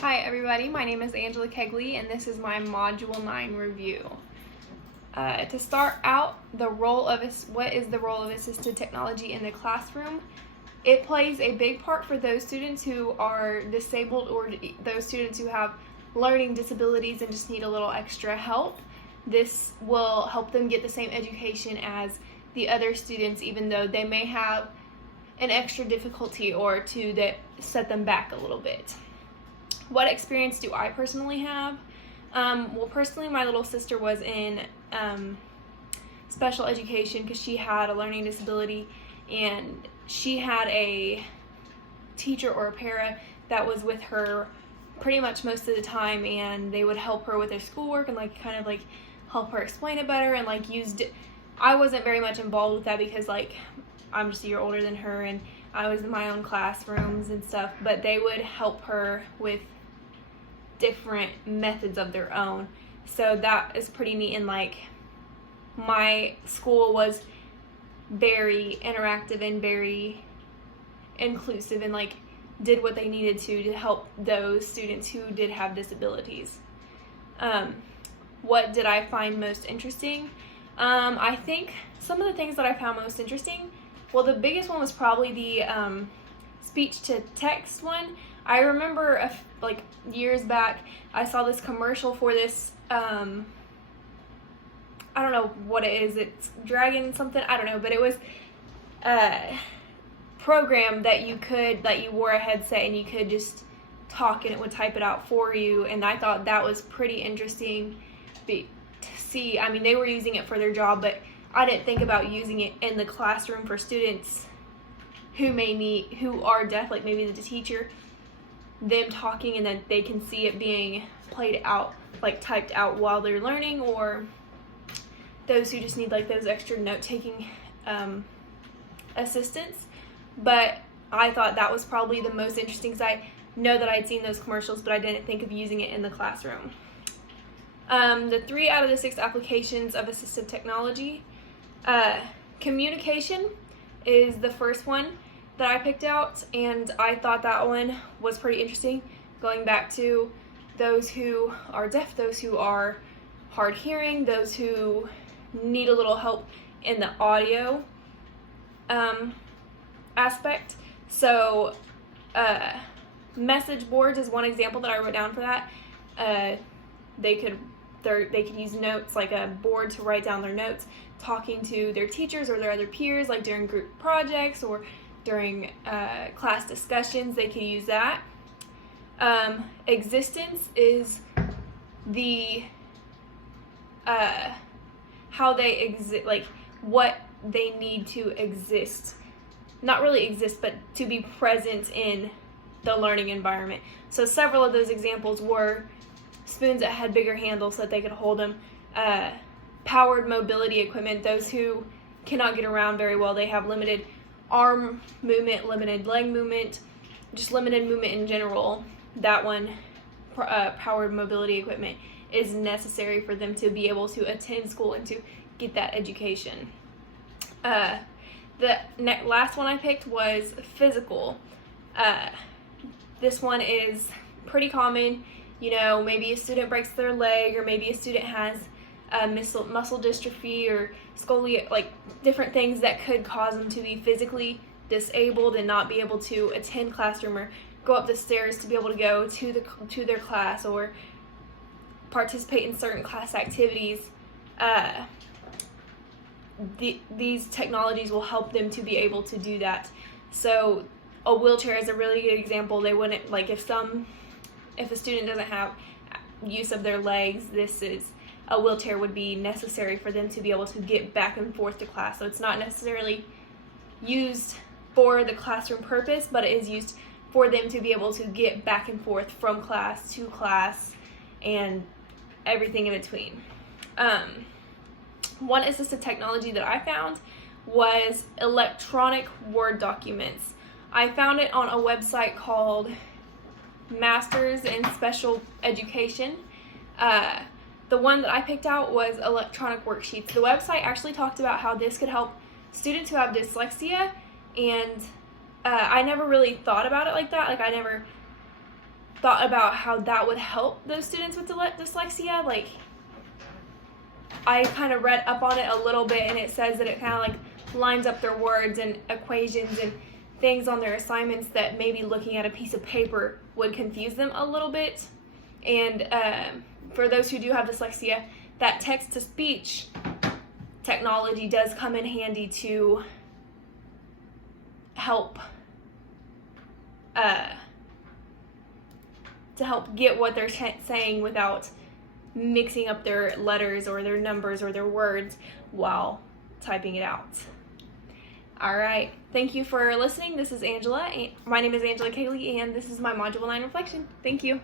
Hi everybody, my name is Angela Kegley and this is my Module 9 review. To start out, what is the role of assistive technology in the classroom? It plays a big part for those students who are disabled or those students who have learning disabilities and just need a little extra help. This will help them get the same education as the other students, even though they may have an extra difficulty or two that set them back a little bit. What experience do I personally have? Well, personally, my little sister was in special education because she had a learning disability, and she had a teacher or a para that was with her pretty much most of the time, and they would help her with her schoolwork and kind of help her explain it better and I wasn't very much involved with that because I'm just a year older than her and I was in my own classrooms and stuff, but they would help her with different methods of their own. So that is pretty neat, and my school was very interactive and very inclusive and did what they needed to help those students who did have disabilities. What did I find most interesting? I think some of the things that I found most interesting, well, the biggest one was probably the speech to text one. I remember years back I saw this commercial for this I don't know what it is, it's Dragon something, I don't know, but it was a program that you wore a headset and you could just talk and it would type it out for you, and I thought that was pretty interesting to see. I mean, they were using it for their job, but I didn't think about using it in the classroom for students who are deaf, like maybe the teacher, them talking and then they can see it being played out, typed out while they're learning, or those who just need those extra note-taking assistance. But I thought that was probably the most interesting because I know that I'd seen those commercials, but I didn't think of using it in the classroom. The 3 out of the 6 applications of assistive technology. Communication is the first one that I picked out, and I thought that one was pretty interesting, going back to those who are deaf, those who are hard hearing, those who need a little help in the audio aspect. So message boards is one example that I wrote down for that. They could use notes, like a board to write down their notes, talking to their teachers or their other peers, during group projects or during class discussions. They could use that. Existence is the how they exist, what they need to exist. Not really exist, but to be present in the learning environment. So several of those examples were spoons that had bigger handles so that they could hold them, powered mobility equipment, those who cannot get around very well, they have limited arm movement, limited leg movement, just limited movement in general. That one, powered mobility equipment, is necessary for them to be able to attend school and to get that education. The last one I picked was physical. This one is pretty common. Maybe a student breaks their leg, or maybe a student has muscle dystrophy or scoliosis, different things that could cause them to be physically disabled and not be able to attend classroom or go up the stairs to be able to go to their class or participate in certain class activities. These technologies will help them to be able to do that. So a wheelchair is a really good example. They wouldn't, if a student doesn't have use of their legs, a wheelchair would be necessary for them to be able to get back and forth to class. So it's not necessarily used for the classroom purpose, but it is used for them to be able to get back and forth from class to class and everything in between. One assistive technology that I found was electronic Word documents. I found it on a website called Masters in Special Education. The one that I picked out was electronic worksheets. The website actually talked about how this could help students who have dyslexia, and I never really thought about it like that. I never thought about how that would help those students with dyslexia. Like, I kind of read up on it a little bit, and it says that it kind of like lines up their words and equations and things on their assignments that maybe looking at a piece of paper would confuse them a little bit. And for those who do have dyslexia, that text-to-speech technology does come in handy to help get what they're saying without mixing up their letters or their numbers or their words while typing it out. All right, thank you for listening. This is Angela. My name is Angela Cagley, and this is my Module 9 reflection. Thank you.